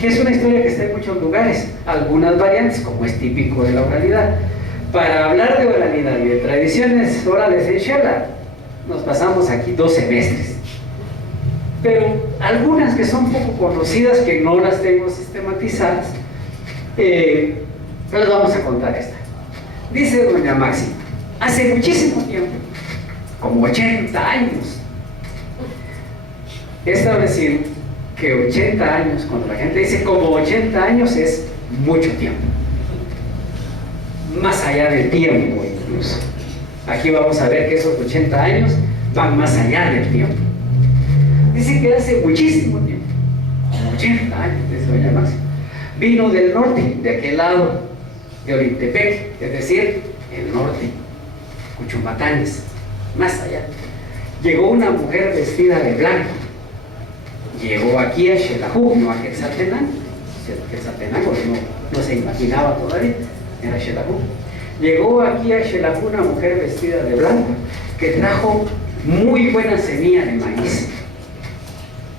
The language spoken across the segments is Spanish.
que es una historia que está en muchos lugares, algunas variantes, como es típico de la oralidad. Para hablar de oralidad y de tradiciones orales en Xela, nos pasamos aquí 2 semestres. Pero algunas que son poco conocidas, que no las tengo sistematizadas, les vamos a contar esta. Dice doña Máxima, hace muchísimo tiempo, como 80 años, he establecido que 80 años, cuando la gente dice como 80 años, es mucho tiempo, más allá del tiempo incluso. Aquí vamos a ver que esos 80 años van más allá del tiempo. Dice que hace muchísimo tiempo, 80 años, dice doña Máxima, vino del norte, de aquel lado de Orintepec, es decir, el norte, Cuchumatanes, más allá. Llegó una mujer vestida de blanco, llegó aquí a Xelajú, no a Quetzaltenango. Quetzaltenango no se imaginaba todavía, era Xelajú. Llegó aquí a Xelajú una mujer vestida de blanco que trajo muy buena semilla de maíz.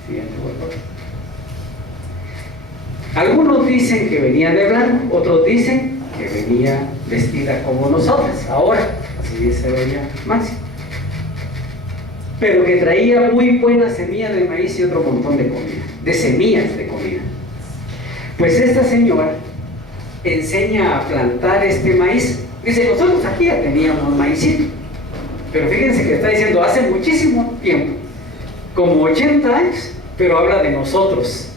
Siguiente, por favor. Algunos dicen que venía de blanco, otros dicen que venía vestida como nosotras, ahora, así dice doña Máxima, pero que traía muy buena semilla de maíz y otro montón de comida, de semillas de comida. Pues esta señora enseña a plantar este maíz. Dice, nosotros aquí ya teníamos maicito, pero fíjense que está diciendo hace muchísimo tiempo, como 80 años, pero habla de nosotros.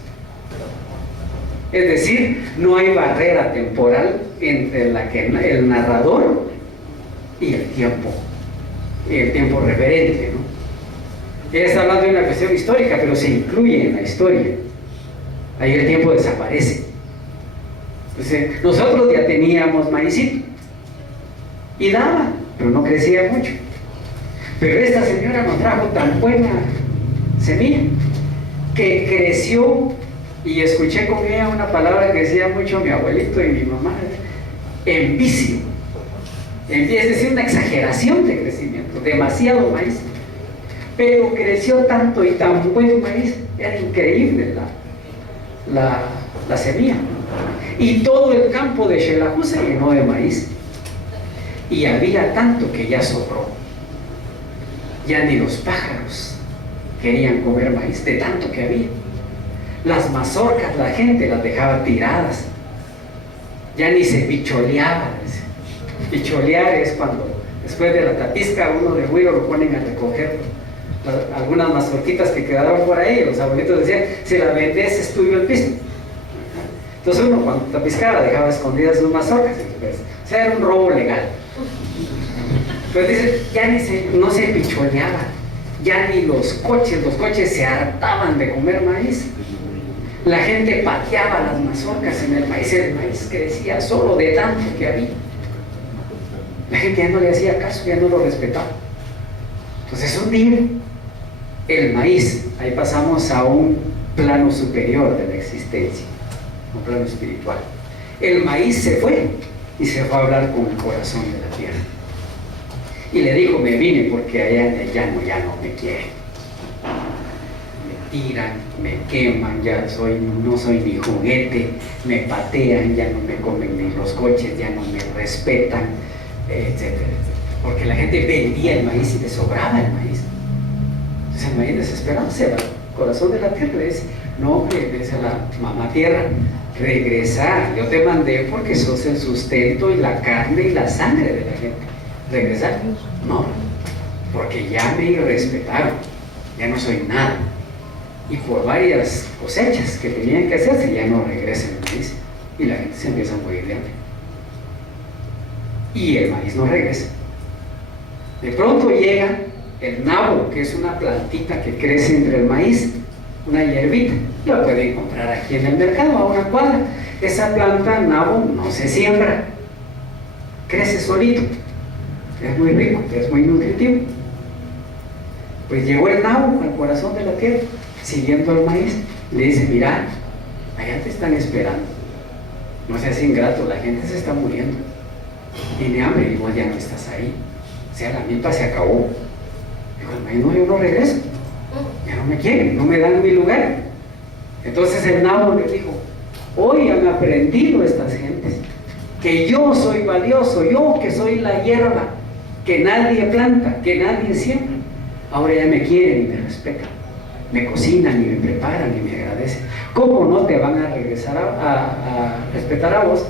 Es decir, no hay barrera temporal entre la que el narrador y el tiempo referente, ¿no? Ella está hablando de una cuestión histórica, pero se incluye en la historia. Ahí el tiempo desaparece. Entonces, nosotros ya teníamos maicito y daba, pero no crecía mucho. Pero esta señora nos trajo tan buena semilla que creció. Y escuché con ella una palabra que decía mucho mi abuelito y mi mamá, en vicio. Es decir, una exageración de crecimiento, demasiado maíz. Pero creció tanto y tan buen maíz, era increíble la semilla. Y todo el campo de Xelajú se llenó de maíz. Y había tanto que ya sobró. Ya ni los pájaros querían comer maíz, de tanto que había. Las mazorcas la gente las dejaba tiradas, ya ni se picholeaba. Picholear es cuando después de la tapisca uno de güiro lo ponen a recoger algunas mazorquitas que quedaron por ahí. Los abuelitos decían, si la vendes es tuyo el piso. Entonces uno cuando tapiscaba dejaba escondidas sus mazorcas, o sea, era un robo legal. Pues dice, ya no se picholeaba, ya ni los coches se hartaban de comer maíz. La gente pateaba las mazorcas en el maíz crecía solo de tanto que había. La gente ya no le hacía caso, ya no lo respetaba. Entonces un día, el maíz, ahí pasamos a un plano superior de la existencia, un plano espiritual. El maíz se fue y se fue a hablar con el corazón de la tierra. Y le dijo, me vine porque allá en el llano ya no me quieren. Tiran, me queman, no soy ni juguete, me patean, ya no me comen ni los coches, ya no me respetan, etcétera. Porque la gente vendía el maíz y le sobraba el maíz. Entonces el maíz desesperado se va al corazón de la tierra, le dice, no, hombre, le dice a la mamá tierra, regresa, yo te mandé porque sos el sustento y la carne y la sangre de la gente. ¿Regresar? No, porque ya me irrespetaron, ya no soy nada. Y por varias cosechas que tenían que hacerse, ya no regresa el maíz. Y la gente se empieza a morir de hambre. Y el maíz no regresa. De pronto llega el nabo, que es una plantita que crece entre el maíz, una hierbita. La puede encontrar aquí en el mercado, a una cuadra. Esa planta, nabo, no se siembra. Crece solito. Es muy rico, es muy nutritivo. Pues llegó el nabo al corazón de la tierra, siguiendo el maíz, le dice, mira, allá te están esperando, no seas ingrato, la gente se está muriendo, tiene hambre y vos ya no estás ahí, o sea, la milpa se acabó. Dijo el maíz, no, yo no regreso, ya no me quieren, no me dan mi lugar. Entonces el nabo le dijo, Hoy han aprendido estas gentes que yo soy valioso, yo que soy la hierba, que nadie planta, que nadie siembra. Ahora ya me quieren y me respetan, me cocinan y me preparan y me agradecen. ¿Cómo no te van a regresar a respetar a vos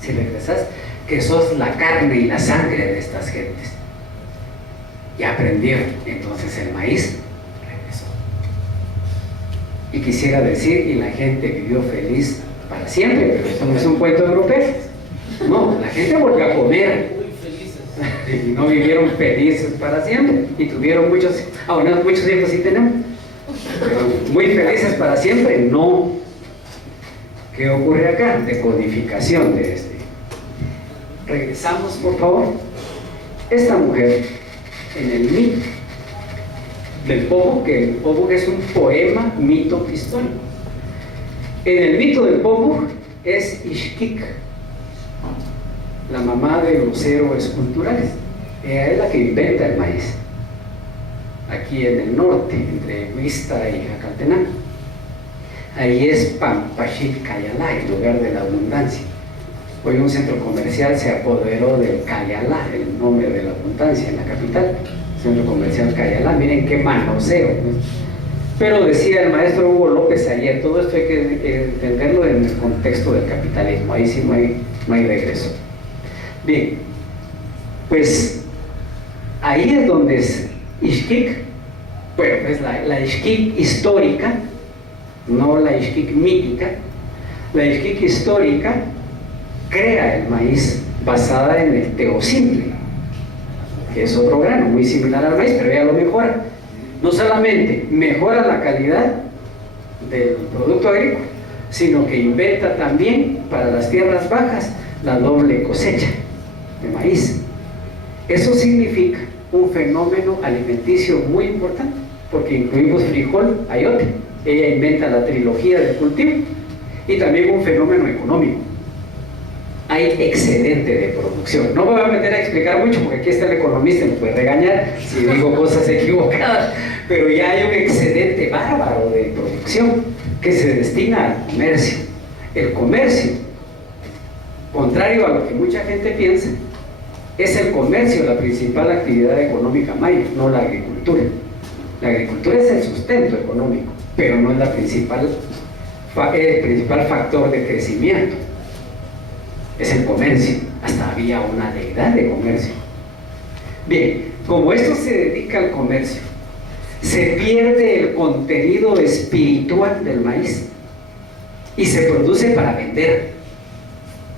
si regresas que sos la carne y la sangre de estas gentes? Ya aprendieron. Entonces el maíz regresó. Y quisiera decir, y la gente vivió feliz para siempre, pero esto no es un cuento europeo. No, la gente volvió a comer. Y no vivieron felices para siempre. Y tuvieron muchos, bueno, muchos hijos sí tenemos. Pero muy felices para siempre, no. ¿Qué ocurre acá? Decodificación de este. Regresamos, por favor. Esta mujer, en el mito del Popok, que el Popok es un poema, mito histórico. En el mito del Popok es Ixquic, la mamá de los héroes culturales. Ella es la que inventa el maíz, aquí en el norte, entre Huista y Jacaltenango. Ahí es Pampachit Cayalá, el lugar de la abundancia. Hoy un centro comercial se apoderó del Cayalá, el nombre de la abundancia en la capital. Centro comercial Cayalá, miren qué manoseo, ¿no? Pero decía el maestro Hugo López ayer, todo esto hay que entenderlo en el contexto del capitalismo, ahí sí no hay regreso. Bien, pues ahí es donde es Ixquic, bueno, es la Ixquic histórica, no la Ixquic mítica. La Ixquic histórica crea el maíz basada en el teosimple, que es otro grano muy similar al maíz, pero ella lo mejora. No solamente mejora la calidad del producto agrícola, sino que inventa también para las tierras bajas la doble cosecha de maíz. Eso significa un fenómeno alimenticio muy importante, porque incluimos frijol, ayote. Ella inventa la trilogía del cultivo, y también un fenómeno económico. Hay excedente de producción. No me voy a meter a explicar mucho porque aquí está el economista y me puede regañar si digo cosas equivocadas, pero ya hay un excedente bárbaro de producción que se destina al comercio. El comercio, contrario a lo que mucha gente piensa, es el comercio la principal actividad económica maya, no la agricultura. La agricultura es el sustento económico, pero no es el principal factor de crecimiento. Es el comercio. Hasta había una deidad de comercio. Bien, como esto se dedica al comercio, se pierde el contenido espiritual del maíz y se produce para vender.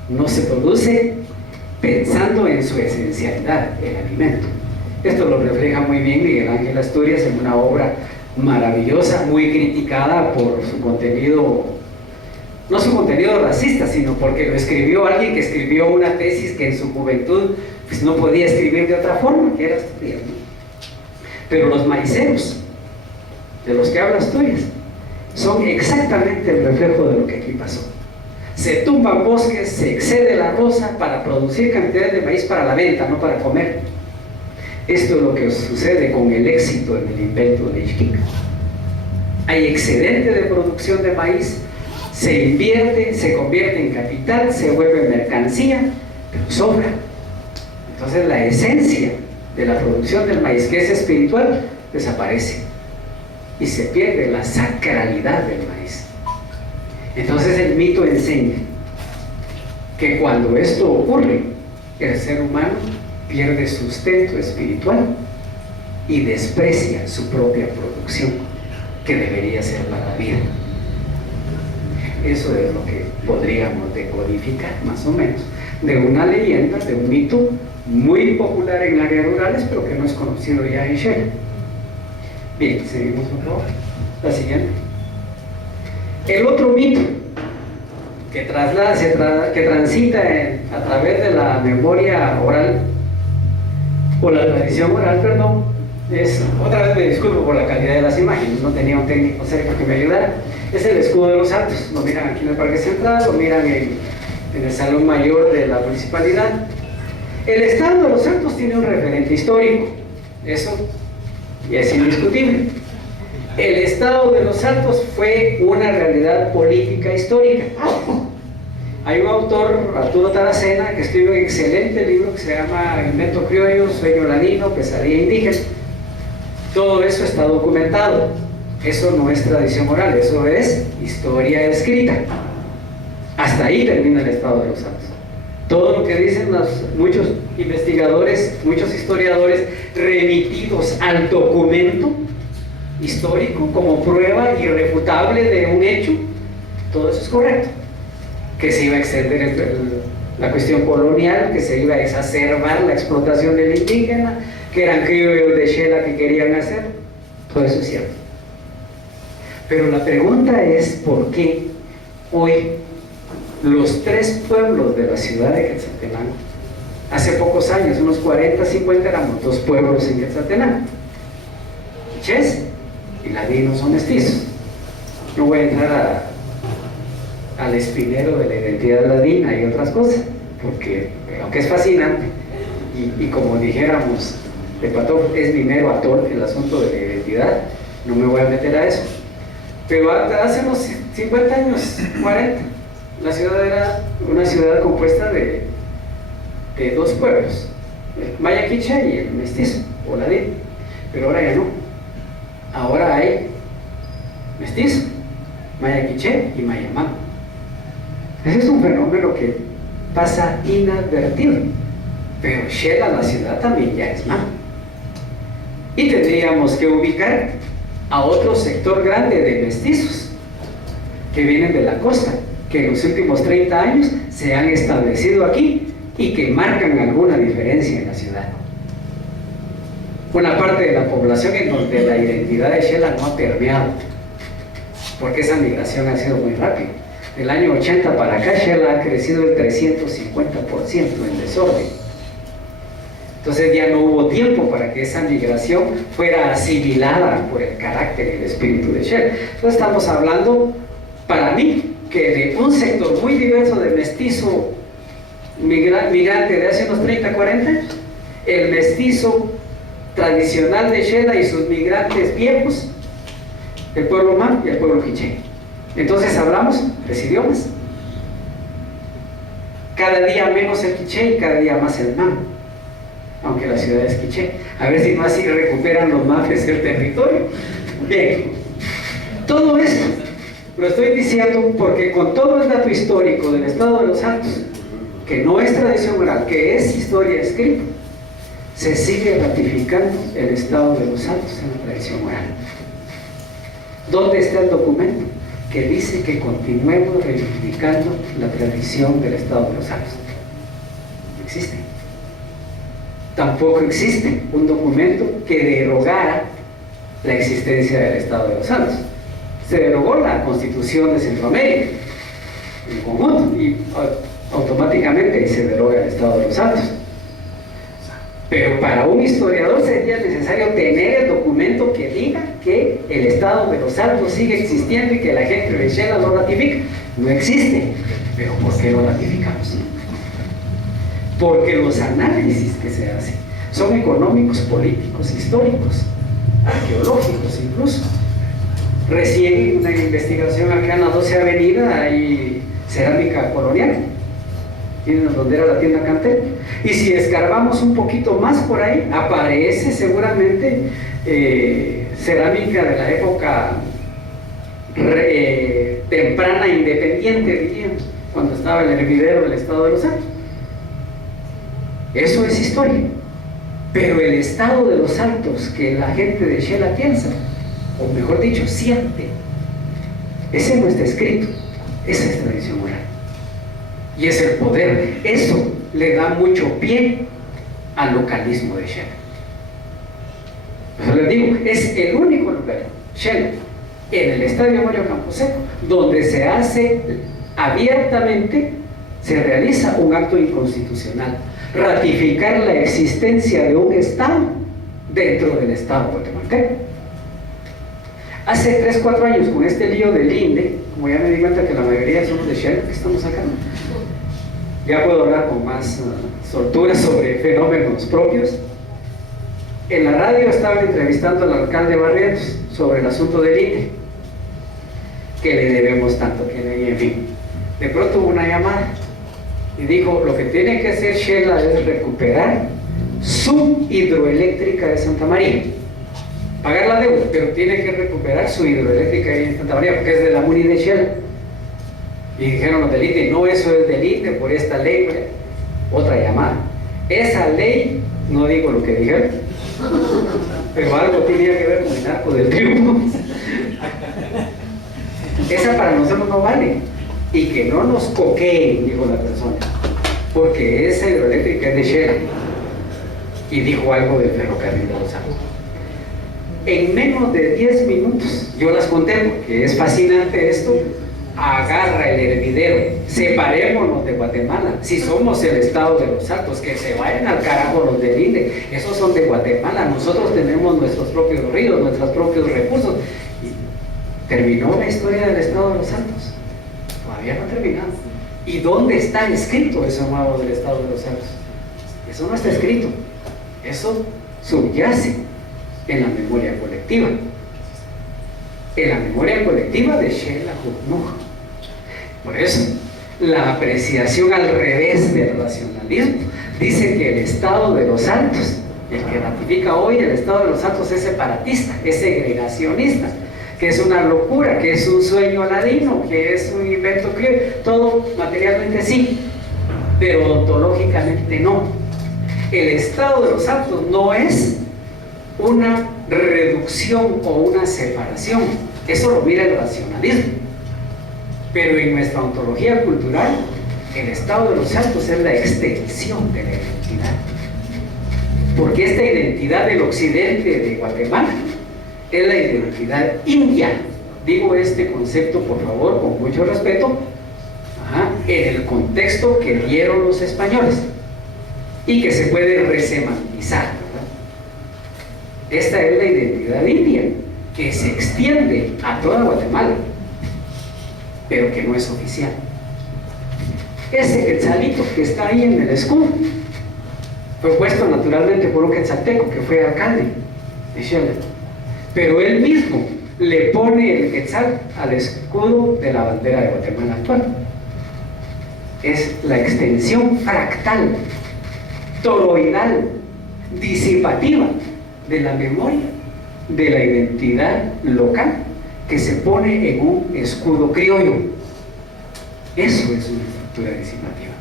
No se produce pensando en su esencialidad, el alimento. Esto lo refleja muy bien Miguel Ángel Asturias en una obra maravillosa, muy criticada por su contenido, no su contenido racista, sino porque lo escribió alguien que escribió una tesis que en su juventud pues no podía escribir de otra forma, que era Asturias, ¿no? Pero los maiceros, de los que habla Asturias, son exactamente el reflejo de lo que aquí pasó. Se tumban bosques, se excede la roza para producir cantidades de maíz para la venta, no para comer. Esto es lo que sucede con el éxito en el invento de Ixquic. Hay excedente de producción de maíz, se invierte, se convierte en capital, se vuelve mercancía, pero sobra. Entonces la esencia de la producción del maíz, que es espiritual, desaparece y se pierde la sacralidad del maíz. Entonces el mito enseña que cuando esto ocurre, el ser humano pierde sustento espiritual y desprecia su propia producción, que debería ser para la vida. Eso es lo que podríamos decodificar, más o menos, de una leyenda, de un mito muy popular en áreas rurales, pero que no es conocido ya en Shela. Bien, seguimos por favor. La siguiente. El otro mito que transita a través de la memoria oral, o la tradición oral, perdón, es, otra vez me disculpo por la calidad de las imágenes, no tenía un técnico cerca que me ayudara, es el escudo de los Santos. Lo miran aquí en el Parque Central, lo miran en el Salón Mayor de la Municipalidad. El Estado de los Santos tiene un referente histórico, eso ya es indiscutible, El Estado de los Altos fue una realidad política histórica. Hay un autor, Arturo Taracena, que escribe un excelente libro que se llama Invento Criollo, Sueño Ladino, Pesadilla Indígena. Todo eso está documentado. Eso no es tradición oral, eso es historia escrita. Hasta ahí termina el Estado de los Altos. Todo lo que dicen muchos investigadores, muchos historiadores, remitidos al documento histórico como prueba irrefutable de un hecho, todo eso es correcto. Que se iba a extender la cuestión colonial, que se iba a exacerbar la explotación del indígena, que eran criollos de Xela que querían hacer, todo eso es cierto. Pero la pregunta es ¿por qué hoy los 3 pueblos de la ciudad de Quetzaltenango, hace pocos años, unos 40, 50, éramos 2 pueblos en Quetzaltenango, quichés y ladinos son mestizos? No voy a entrar al espinero de la identidad ladina y otras cosas, porque aunque es fascinante, y como dijéramos de Pato, es mi mero atol el asunto de la identidad, no me voy a meter a eso. Pero hace unos 50 años, 40, la ciudad era una ciudad compuesta de 2 pueblos, el maya quicha y el mestizo o ladino, pero ahora ya no. Ahora hay mestizo, maya quiché y maya mama. Ese es un fenómeno que pasa inadvertido, pero Xela, la ciudad, también ya es mama. Y tendríamos que ubicar a otro sector grande de mestizos que vienen de la costa, que en los últimos 30 años se han establecido aquí y que marcan alguna diferencia en la ciudad. Una parte de la población en donde la identidad de Xela no ha permeado, porque esa migración ha sido muy rápida. Del año 80 para acá, Xela ha crecido el 350% en desorden. Entonces ya no hubo tiempo para que esa migración fuera asimilada por el carácter y el espíritu de Xela. Entonces estamos hablando, para mí, que de un sector muy diverso de mestizo migrante de hace unos 30, 40 años, el mestizo tradicional de Xela y sus migrantes viejos, el pueblo mam y el pueblo quiché. Entonces hablamos 3 idiomas. Cada día menos el quiché y cada día más el mam, aunque la ciudad es quiché. A ver si no así recuperan los mafes el territorio. Bien, todo esto lo estoy diciendo porque con todo el dato histórico del Estado de los Altos, que no es tradición oral, que es historia escrita, se sigue ratificando el Estado de los Altos en la tradición oral. ¿Dónde está el documento que dice que continuemos reivindicando la tradición del Estado de los Altos? No existe. Tampoco existe un documento que derogara la existencia del Estado de los Altos. Se derogó la Constitución de Centroamérica en conjunto y automáticamente se deroga el Estado de los Altos. Pero para un historiador sería necesario tener el documento que diga que el Estado de los Altos sigue existiendo y que la gente de Xela lo ratifica. No existe. ¿Pero por qué lo ratificamos? Porque los análisis que se hacen son económicos, políticos, históricos, arqueológicos incluso. Recién una investigación acá en la 12 Avenida hay cerámica colonial. Tienen donde era la tienda Cantel. Y si escarbamos un poquito más por ahí, aparece seguramente cerámica de la época temprana independiente, diríamos, cuando estaba el hervidero del Estado de los Altos. Eso es historia. Pero el Estado de los Altos que la gente de Xela piensa, o mejor dicho, siente, ese no está escrito, esa es tradición oral. Y es el poder. Eso le da mucho pie al localismo de Xela. Pues les digo, es el único lugar, Xela, en el Estadio Mario Camposeco, donde se hace abiertamente, se realiza un acto inconstitucional, ratificar la existencia de un Estado dentro del Estado guatemalteco. Hace 3, 4 años, con este lío del INDE, como ya me di cuenta que la mayoría somos de Xela que estamos acá, ya puedo hablar con más soltura sobre fenómenos propios. En la radio estaban entrevistando al alcalde Barrientos sobre el asunto del INE, que le debemos tanto, que en fin. De pronto hubo una llamada y dijo, lo que tiene que hacer Shell es recuperar su hidroeléctrica de Santa María, pagar la deuda, pero tiene que recuperar su hidroeléctrica de Santa María, porque es de la MUNI de Shell. Y dijeron los del INE, no, eso es del INE por esta ley. Otra llamada, esa ley, no digo lo que dijeron, pero algo tenía que ver con el arco del triunfo. Esa para nosotros no vale, y que no nos coqueen, dijo la persona, porque esa hidroeléctrica es de Shell. Y dijo algo del ferrocarril de Los Altos. En menos de 10 minutos, yo las conté porque es fascinante esto, agarra el hervidero, separémonos de Guatemala. Si somos el estado de Los Altos, que se vayan al carajo los del INE, esos son de Guatemala, nosotros tenemos nuestros propios ríos, nuestros propios recursos. Y terminó la historia del estado de Los Altos, todavía no ha terminado. ¿Y dónde está escrito eso nuevo del estado de Los Altos? Eso no está escrito, eso subyace en la memoria colectiva, en la memoria colectiva de Sheila Hurmuj. Por eso, la apreciación al revés del racionalismo dice que el estado de Los Altos, el que ratifica hoy el estado de Los Altos, es separatista, es segregacionista, que es una locura, que es un sueño ladino, que es un invento criollo. Todo materialmente sí, pero ontológicamente no. El estado de Los Altos no es una reducción o una separación, eso lo mira el racionalismo, pero en nuestra ontología cultural el estado de Los Altos es la extensión de la identidad, porque esta identidad del occidente de Guatemala es la identidad india. Digo este concepto, por favor, con mucho respeto, en el contexto que dieron los españoles y que se puede resemantizar. Esta es la identidad india, que se extiende a toda Guatemala, pero que no es oficial. Ese quetzalito que está ahí en el escudo fue puesto naturalmente por un quetzalteco que fue alcalde de Xela, pero él mismo le pone el quetzal al escudo de la bandera de Guatemala actual. Es la extensión fractal, toroidal, disipativa de la memoria de la identidad local que se pone en un escudo criollo. Eso es una estructura disipativa.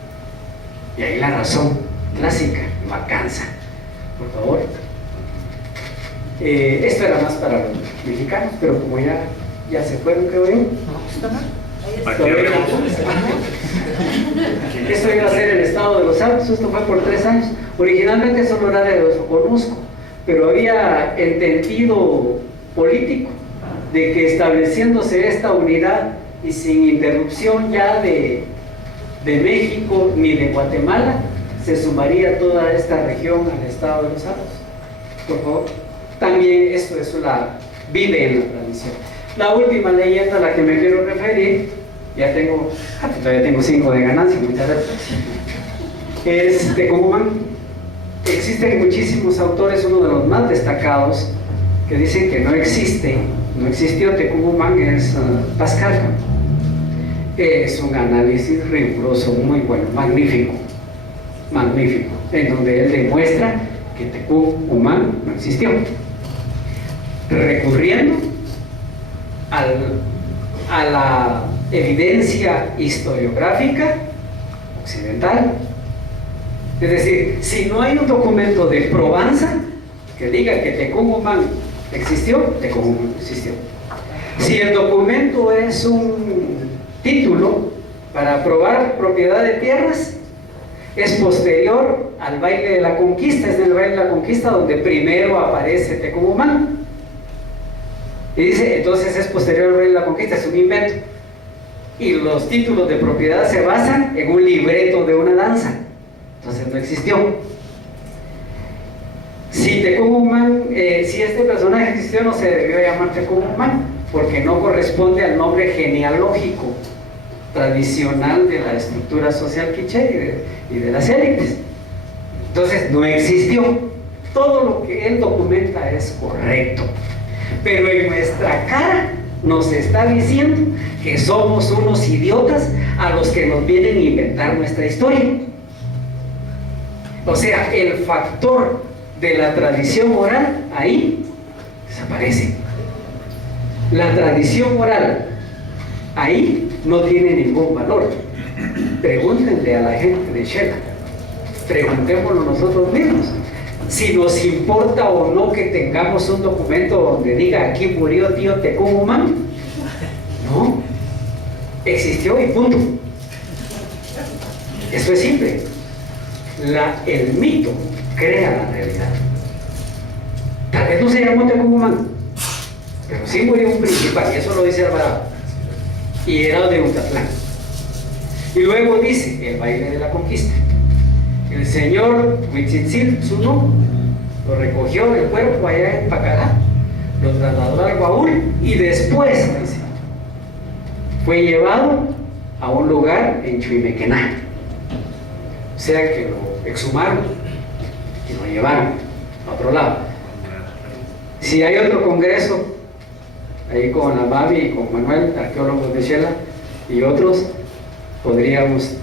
Y ahí la razón clásica no alcanza. Por favor. Esto era más para los mexicanos, pero como ya se fueron, creo yo. Esto iba a ser el estado de Los Altos. Esto fue por 3 años. Originalmente solo era de Soconusco, pero había entendido político de que estableciéndose esta unidad y sin interrupción ya de México ni de Guatemala, se sumaría toda esta región al estado de Los Altos. Por favor. También esto vive en la tradición. La última leyenda a la que me quiero referir, todavía tengo 5 de ganancia, muchas gracias, es Tecumumán. Existen muchísimos autores, uno de los más destacados, que dicen que no existió Tecumumán, es Pascal. Es un análisis riguroso, muy bueno, magnífico, en donde él demuestra que Tecumumán no existió, recurriendo a la evidencia historiográfica occidental. Es decir, si no hay un documento de probanza que diga que Tecumumán existió, Tecumumán existió. Si el documento es un título para probar propiedad de tierras, es posterior al baile de la conquista, es en el baile de la conquista donde primero aparece Tecumumán. Y dice, entonces es posterior al baile de la conquista, es un invento. Y los títulos de propiedad se basan en un libreto de una danza. Entonces no existió. Si Tecumumán, si este personaje existió, no se debió llamar Tecumumán, porque no corresponde al nombre genealógico tradicional de la estructura social quiché y de las élites. Entonces no existió. Todo lo que él documenta es correcto, pero en nuestra cara nos está diciendo que somos unos idiotas a los que nos vienen a inventar nuestra historia. O sea, el factor de la tradición oral ahí desaparece. La tradición oral ahí no tiene ningún valor. Pregúntenle a la gente de Shela, preguntémoslo nosotros mismos, si nos importa o no que tengamos un documento donde diga aquí murió tío Tecumumán. No, existió y punto. Eso es simple. El mito crea la realidad. Tal vez no se llamó Tecumumán, pero sí murió un principal, y eso lo dice Alvarado, y era de Utatlán. Y luego dice el baile de la conquista. El señor Huitzitzil Tsunú lo recogió del cuerpo allá en Pacalá, lo trasladó al baúl y después, dice, fue llevado a un lugar en Chuimequená. O sea que lo exhumaron y lo llevaron a otro lado. Si hay otro congreso, ahí con la Mavi y con Manuel, arqueólogos de Shela, y otros, podríamos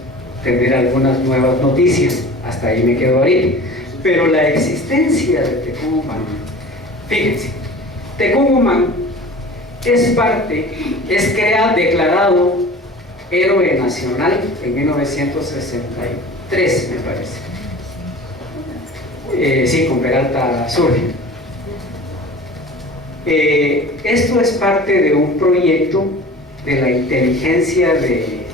tener algunas nuevas noticias. Hasta ahí me quedo ahorita. Pero la existencia de Tecumumán, fíjense, Tecumumán es declarado héroe nacional en 1963, me parece. Sí, con Peralta Sur. Esto es parte de un proyecto de la inteligencia de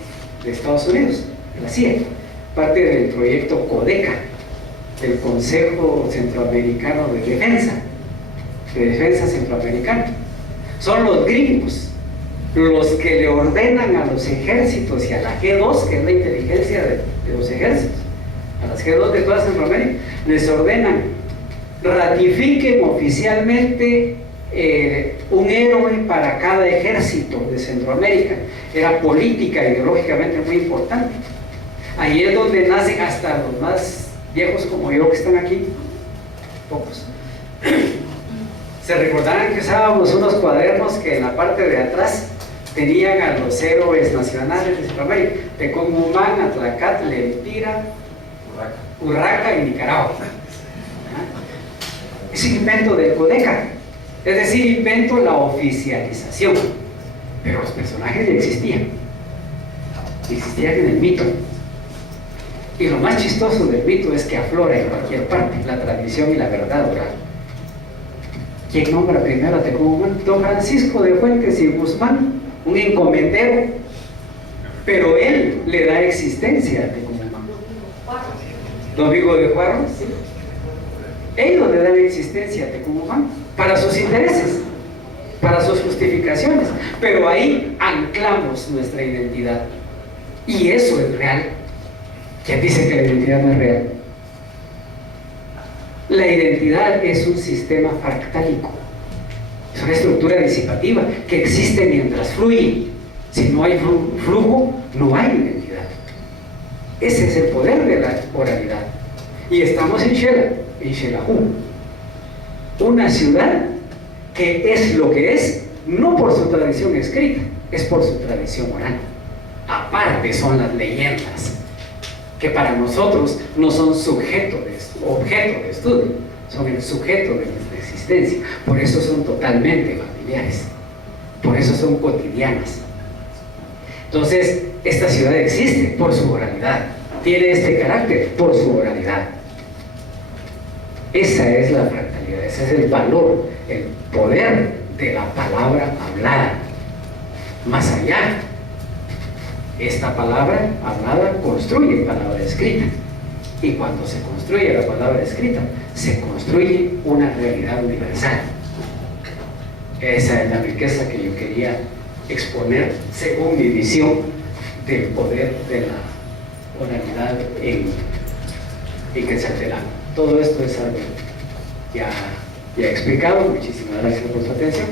Estados Unidos, de la CIA, parte del proyecto CODECA, del Consejo Centroamericano de Defensa Centroamericana. Son los gringos los que le ordenan a los ejércitos y a la G2, que es la inteligencia de los ejércitos, a las G2 de toda Centroamérica, les ordenan: ratifiquen oficialmente un héroe para cada ejército de Centroamérica. Era política, ideológicamente muy importante. Ahí es donde nacen hasta los más viejos como yo que están aquí, pocos. Se recordarán que usábamos unos cuadernos que en la parte de atrás tenían a los héroes nacionales de Centroamérica: Tecumumán, Atlacatl, Lempira, Urraca y Nicaragua. Es un invento del CODECA, es decir, invento la oficialización, pero los personajes ya existían en el mito. Y lo más chistoso del mito es que aflora en cualquier parte, la tradición y la verdad oral. ¿Quién nombra primero a Tecumumán? Don Francisco de Fuentes y Guzmán, un encomendero, pero él le da existencia a Tecumumán. Don Vigo de Juárez, ellos le dan existencia a Tecumumán para sus intereses, para sus justificaciones, pero ahí anclamos nuestra identidad, y eso es real. ¿Quién dice que la identidad no es real? La identidad es un sistema fractálico, es una estructura disipativa que existe mientras fluye. Si no hay flujo, no hay identidad. Ese es el poder de la oralidad. Y estamos en Shela, en Xelajú, una ciudad que es lo que es, no por su tradición escrita, es por su tradición oral. Aparte son las leyendas, que para nosotros no son objeto de estudio, son el sujeto de nuestra existencia. Por eso son totalmente familiares, por eso son cotidianas. Entonces, esta ciudad existe por su oralidad, tiene este carácter por su oralidad. Esa es la fractalidad, ese es el valor, el poder de la palabra hablada. Más allá, esta palabra hablada construye palabra escrita, y cuando se construye la palabra escrita, se construye una realidad universal. Esa es la riqueza que yo quería exponer según mi visión del poder de la oralidad en Quetzaltenango. Todo esto es algo ya explicado. Muchísimas gracias por su atención.